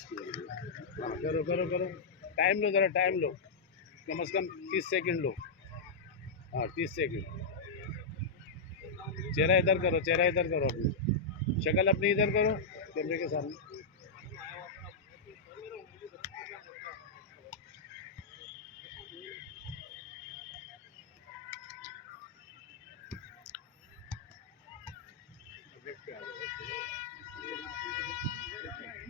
हाँ, करो करो करो, टाइम लो, ज़रा टाइम लो, कम से कम 30 सेकंड लो। हाँ 30 सेकंड। चेहरा इधर करो, चेहरा इधर करो, अपनी शक्ल अपनी इधर करो कैमरे के सामने।